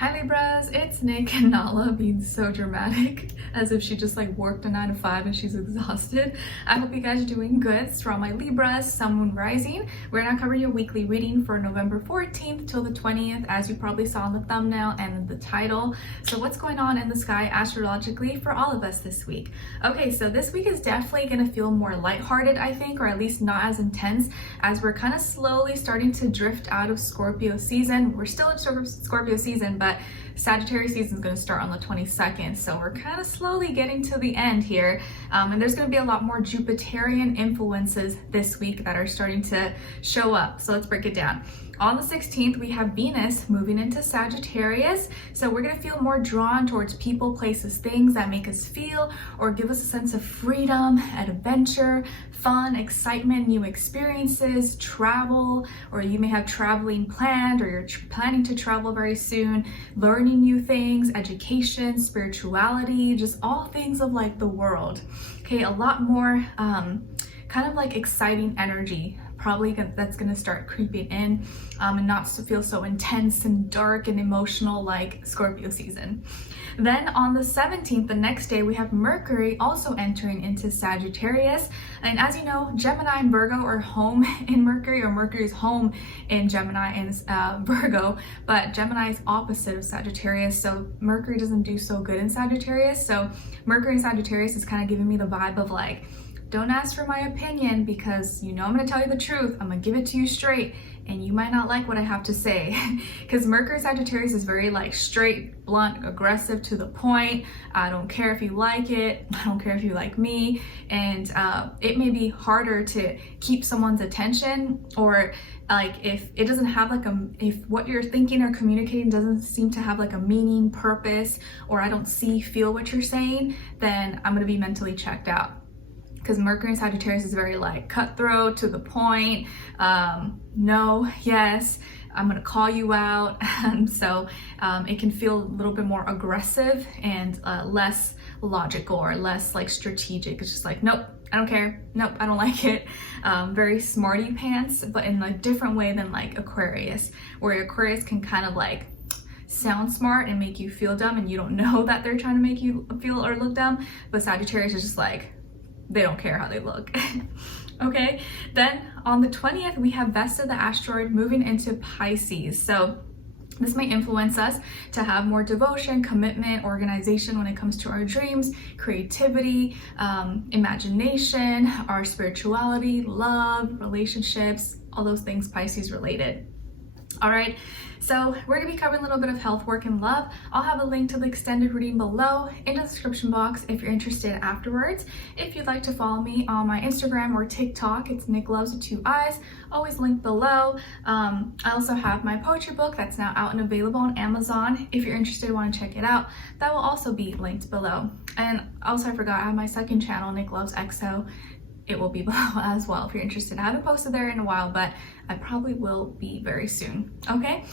Hi Libras, it's Nick and Nala being so dramatic as if she just like worked a 9 to 5 and she's exhausted. I hope you guys are doing good. So for all my Libras, Sun, Moon, Rising, we're now covering your weekly reading for November 14th till the 20th, as you probably saw in the thumbnail and the title. So what's going on in the sky astrologically for all of us this week? Okay, so this week is definitely going to feel more lighthearted, I think, or at least not as intense, as we're kind of slowly starting to drift out of Scorpio season. We're still in Scorpio season, but Sagittarius season is going to start on the 22nd, so we're kind of slowly getting to the end here, and there's going to be a lot more Jupiterian influences this week that are starting to show up. So let's break it down. On the 16th, we have Venus moving into Sagittarius, so we're going to feel more drawn towards people, places, things that make us feel or give us a sense of freedom, adventure, fun, excitement, new experiences, travel, or you may have traveling planned, or you're planning to travel very soon, learning new things, education, spirituality, just all things of like the world. Okay, a lot more kind of like exciting energy probably that's going to start creeping in, and not to feel so intense and dark and emotional like Scorpio season. Then on the 17th, the next day, we have Mercury also entering into Sagittarius. And as you know, Gemini and Virgo are home in Mercury, or Mercury's home in Gemini and Virgo, but Gemini is opposite of Sagittarius, so Mercury doesn't do so good in Sagittarius. So Mercury in Sagittarius is kind of giving me the vibe of like, don't ask for my opinion because you know I'm going to tell you the truth. I'm going to give it to you straight, and you might not like what I have to say. Because Mercury Sagittarius is very like straight, blunt, aggressive, to the point. I don't care if you like it. I don't care if you like me. And it may be harder to keep someone's attention, or like if it doesn't have like if what you're thinking or communicating doesn't seem to have like a meaning, purpose, or I don't feel what you're saying, then I'm going to be mentally checked out. Because Mercury in Sagittarius is very like cutthroat, to the point, no, yes, I'm gonna call you out. So it can feel a little bit more aggressive and less logical, or less like strategic. It's just like, nope, I don't care, nope, I don't like it. Very smarty pants, but in a different way than like Aquarius, where Aquarius can kind of like sound smart and make you feel dumb, and you don't know that they're trying to make you feel or look dumb. But Sagittarius is just like, they don't care how they look. Okay, then on the 20th, we have Vesta the asteroid moving into Pisces. So this might influence us to have more devotion, commitment, organization when it comes to our dreams, creativity, imagination, our spirituality, love, relationships, all those things Pisces related. All right, so we're gonna be covering a little bit of health, work, and love. I'll have a link to the extended reading below in the description box if you're interested afterwards. If you'd like to follow me on my Instagram or TikTok, it's Nicloves with 2 eyes, always linked below. I also have my poetry book that's now out and available on Amazon. If you're interested and want to check it out, that will also be linked below. And also, I forgot, I have my second channel, Nicloves XO. It will be below as well if you're interested. I haven't posted there in a while, but I probably will be very soon. Okay,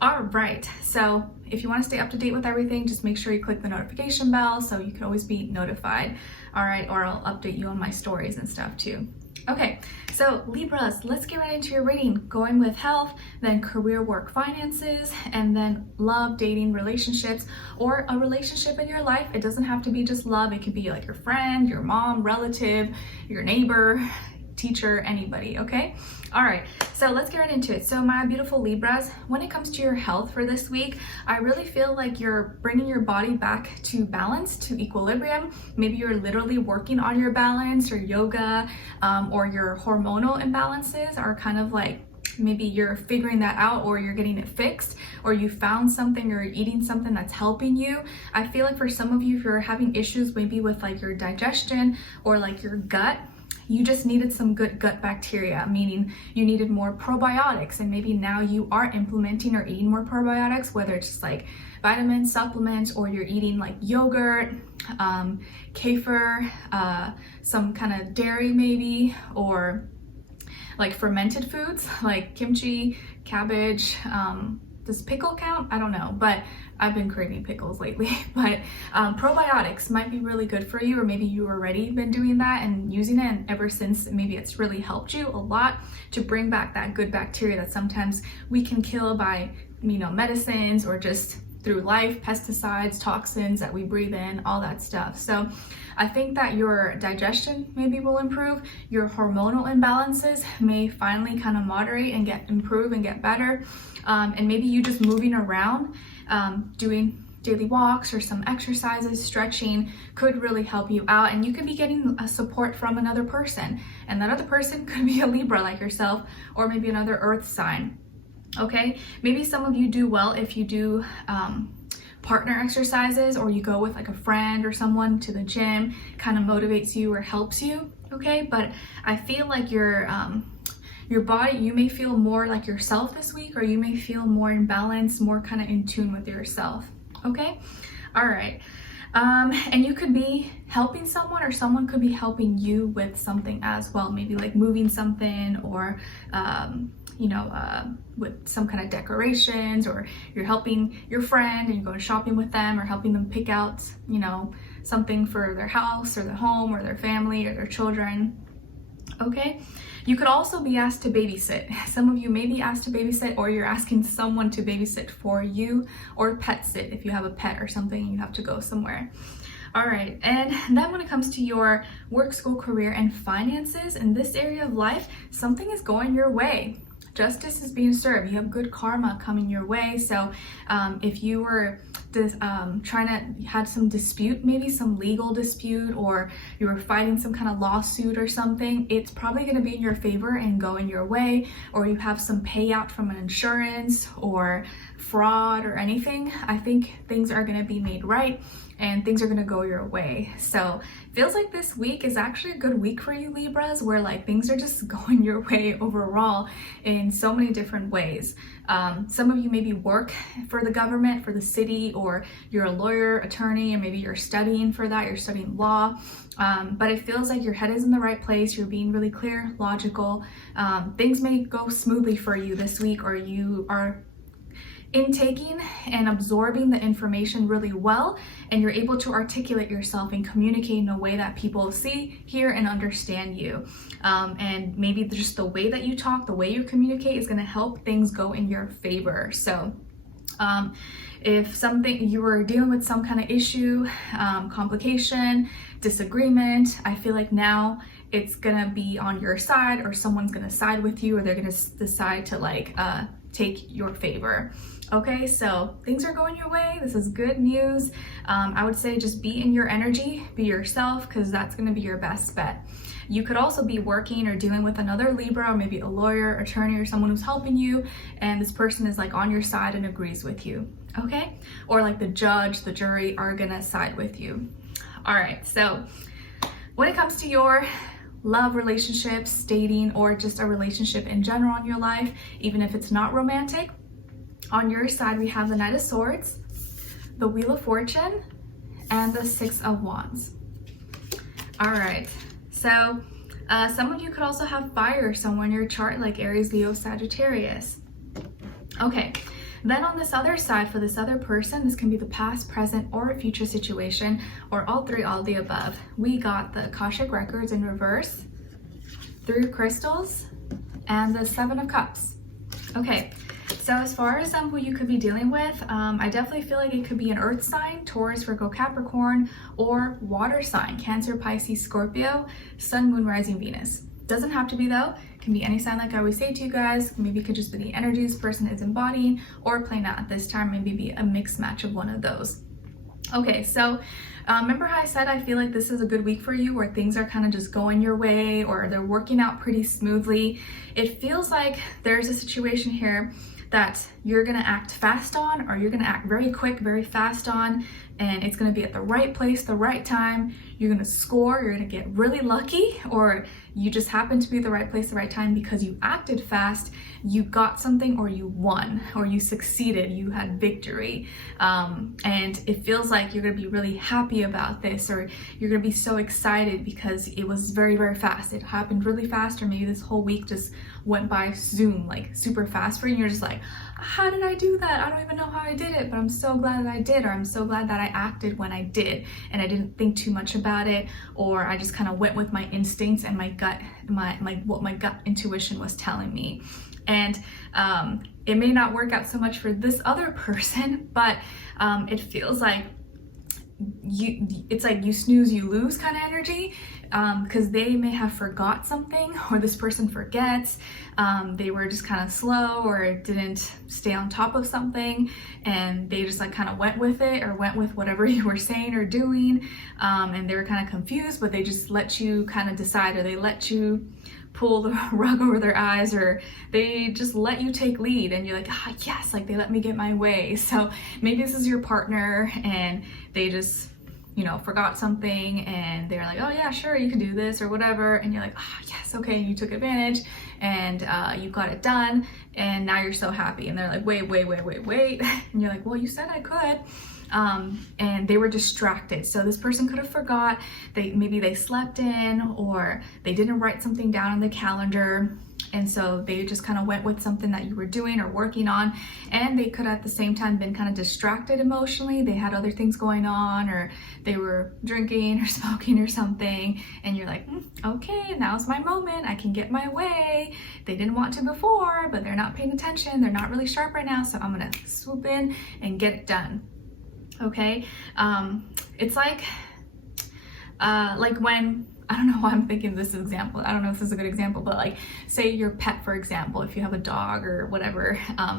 all right, so if you want to stay up to date with everything, just make sure you click the notification bell so you can always be notified. All right, or I'll update you on my stories and stuff too. Okay, so Libras, let's get right into your reading, going with health, then career, work, finances, and then love, dating, relationships, or a relationship in your life. It doesn't have to be just love. It could be like your friend, your mom, relative, your neighbor, teacher, anybody. Okay, all right, so let's get right into it. So my beautiful Libras, when it comes to your health for this week, I really feel like you're bringing your body back to balance, to equilibrium. Maybe you're literally working on your balance, or yoga, or your hormonal imbalances are kind of like, maybe you're figuring that out, or you're getting it fixed, or you found something, or you're eating something that's helping you. I feel like for some of you, if you're having issues maybe with like your digestion or like your gut, you just needed some good gut bacteria, meaning you needed more probiotics, and maybe now you are implementing or eating more probiotics, whether it's just like vitamins, supplements, or you're eating like yogurt, kefir, some kind of dairy maybe, or like fermented foods like kimchi, cabbage. Does pickle count? I don't know, but I've been craving pickles lately. But probiotics might be really good for you, or maybe you already been doing that and using it, and ever since maybe it's really helped you a lot to bring back that good bacteria that sometimes we can kill by, you know, medicines or just through life, pesticides, toxins that we breathe in, all that stuff. So I think that your digestion maybe will improve, your hormonal imbalances may finally kind of moderate and improve and get better, and maybe you just moving around, doing daily walks or some exercises, stretching could really help you out, and you could be getting support from another person, and that other person could be a Libra like yourself, or maybe another earth sign. Okay, maybe some of you do well if you do partner exercises, or you go with like a friend or someone to the gym, kind of motivates you or helps you. Okay, but I feel like your body, you may feel more like yourself this week, or you may feel more in balance, more kind of in tune with yourself. Okay, all right. And you could be helping someone, or someone could be helping you with something as well, maybe like moving something, or with some kind of decorations, or you're helping your friend and you're going shopping with them, or helping them pick out, something for their house or their home or their family or their children. Okay, you could also be asked to babysit. Some of you may be asked to babysit, or you're asking someone to babysit for you, or pet sit if you have a pet or something and you have to go somewhere. All right, and then when it comes to your work, school, career, and finances, in this area of life, something is going your way. Justice is being served. You have good karma coming your way. So if you were had some dispute, maybe some legal dispute, or you were fighting some kind of lawsuit or something, it's probably going to be in your favor and going your way. Or you have some payout from an insurance or fraud or anything. I think things are going to be made right and things are going to go your way. So feels like this week is actually a good week for you Libras, where like things are just going your way overall in so many different ways. Some of you maybe work for the government, for the city, or you're a lawyer, attorney, and maybe you're studying for that, you're studying law. But it feels like your head is in the right place, you're being really clear, logical. Things may go smoothly for you this week, or you are intaking and absorbing the information really well, and you're able to articulate yourself and communicate in a way that people see, hear, and understand you. And maybe just the way that you talk, the way you communicate is going to help things go in your favor. So if you were dealing with some kind of issue, complication, disagreement, I feel like now it's gonna be on your side, or someone's gonna side with you, or they're gonna decide to take your favor. Okay, so things are going your way. This is good news. I would say just be in your energy, be yourself, because that's going to be your best bet. You could also be working or dealing with another Libra, or maybe a lawyer, attorney, or someone who's helping you, and this person is like on your side and agrees with you. Okay, or like the judge, the jury are gonna side with you. All right, so when it comes to your love relationships, dating, or just a relationship in general in your life, even if it's not romantic, on your side we have the Knight of Swords, the Wheel of Fortune, and the Six of Wands. All right, so some of you could also have fire somewhere in your chart, like Aries, Leo, Sagittarius. Okay, then on this other side, for this other person, this can be the past, present, or a future situation, or all three, all the above. We got the Akashic Records in reverse, 3 crystals, and the 7 of Cups. Okay, so as far as who you could be dealing with, I definitely feel like it could be an earth sign, Taurus, Virgo, Capricorn, or water sign, Cancer, Pisces, Scorpio, Sun, Moon, Rising, Venus. Doesn't have to be though. It can be any sign, like I always say to you guys. Maybe it could just be the energy this person is embodying, or playing out at this time, maybe be a mixed match of one of those. Okay, so remember how I said I feel like this is a good week for you, where things are kind of just going your way, or they're working out pretty smoothly. It feels like there's a situation here that you're gonna act fast on, or you're gonna act very quick, very fast on, and it's gonna be at the right place, the right time. You're gonna score, you're gonna get really lucky, or you just happen to be at the right place, the right time because you acted fast, you got something, or you won, or you succeeded, you had victory. And it feels like you're gonna be really happy about this, or you're gonna be so excited because it was very, very fast. It happened really fast, or maybe this whole week just went by Zoom, like super fast for you, and you're just like, how did I do that? I don't even know how I did it, but I'm so glad that I did, or I'm so glad that I acted when I did, and I didn't think too much about it, or I just kind of went with my instincts and my gut, what my gut intuition was telling me. And it may not work out so much for this other person, but it feels like it's like you snooze, you lose kind of energy, because they may have forgot something, or this person forgets, they were just kind of slow or didn't stay on top of something, and they just like kind of went with it, or went with whatever you were saying or doing, and they were kind of confused, but they just let you kind of decide, or they let you pull the rug over their eyes, or they just let you take lead, and you're like, ah, yes, like they let me get my way. So maybe this is your partner and they just, you know, forgot something, and they're like, oh yeah, sure, you can do this or whatever, and you're like, ah, yes, okay, and you took advantage, and you got it done, and now you're so happy. And they're like, wait, and you're like, well, you said I could. And they were distracted. So this person could have forgot, maybe they slept in, or they didn't write something down on the calendar, and so they just kind of went with something that you were doing or working on, and they could at the same time been kind of distracted emotionally. They had other things going on, or they were drinking or smoking or something, and you're like, okay, now's my moment, I can get my way. They didn't want to before, but they're not paying attention, they're not really sharp right now, so I'm gonna swoop in and get it done. Okay, it's like when, I don't know why I'm thinking this example, I don't know if this is a good example, but like say your pet, for example, if you have a dog or whatever,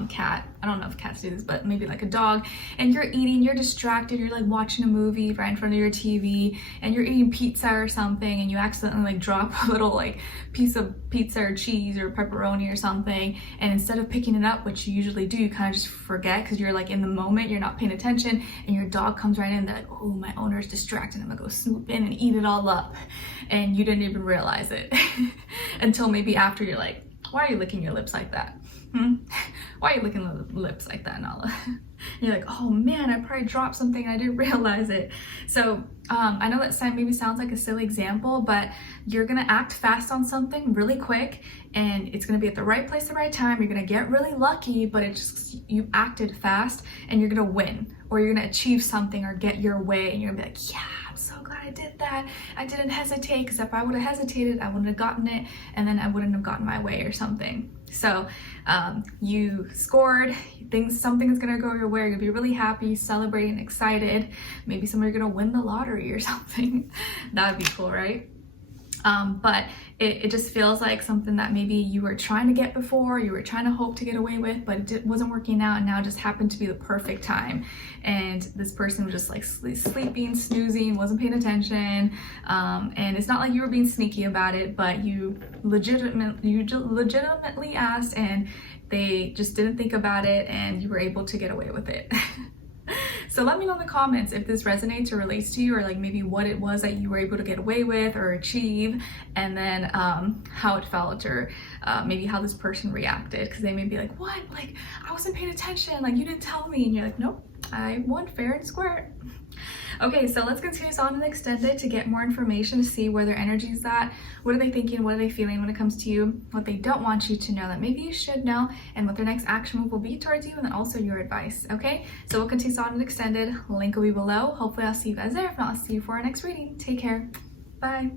cat, I don't know if cats do this, but maybe like a dog, and you're eating, you're distracted, you're like watching a movie right in front of your TV, and you're eating pizza or something, and you accidentally like drop a little like piece of pizza or cheese or pepperoni or something, and instead of picking it up, which you usually do, you kind of just forget because you're like in the moment, you're not paying attention, and your dog comes right in, and they're like, oh, my owner's distracted, I'm gonna go swoop in and eat it all up, and you didn't even realize it until maybe after. You're like, why are you licking your lips like that? Why are you licking the lips like that, Nala? You're like, oh man, I probably dropped something and I didn't realize it. So I know that maybe sounds like a silly example, but you're gonna act fast on something really quick, and it's gonna be at the right place at the right time. You're gonna get really lucky, but it's just, you acted fast, and you're gonna win, or you're gonna achieve something or get your way, and you're gonna be like, yeah, I'm so glad I did that. I didn't hesitate, because if I would have hesitated, I wouldn't have gotten it, and then I wouldn't have gotten my way or something. So you scored, something is gonna go your way, you're gonna be really happy, celebrating, excited. Maybe somebody's gonna win the lottery or something. That would be cool, right? But it just feels like something that maybe you were trying to get before, you were trying to hope to get away with, but it wasn't working out, and now just happened to be the perfect time. And this person was just like sleeping, snoozing, wasn't paying attention. And it's not like you were being sneaky about it, but you legitimately asked, and they just didn't think about it, and you were able to get away with it. So let me know in the comments if this resonates or relates to you, or like maybe what it was that you were able to get away with or achieve, and then how it felt, or maybe how this person reacted, because they may be like, what, like I wasn't paying attention, like you didn't tell me, and you're like, nope, I won fair and square. Okay, so let's continue this on and extend it to get more information, to see where their energy is at, what are they thinking, what are they feeling when it comes to you, what they don't want you to know that maybe you should know, and what their next action move will be towards you, and then also your advice. Okay, so we'll continue this on and extended. Link will be below. Hopefully I'll see you guys there. If not, I'll see you for our next reading. Take care. Bye.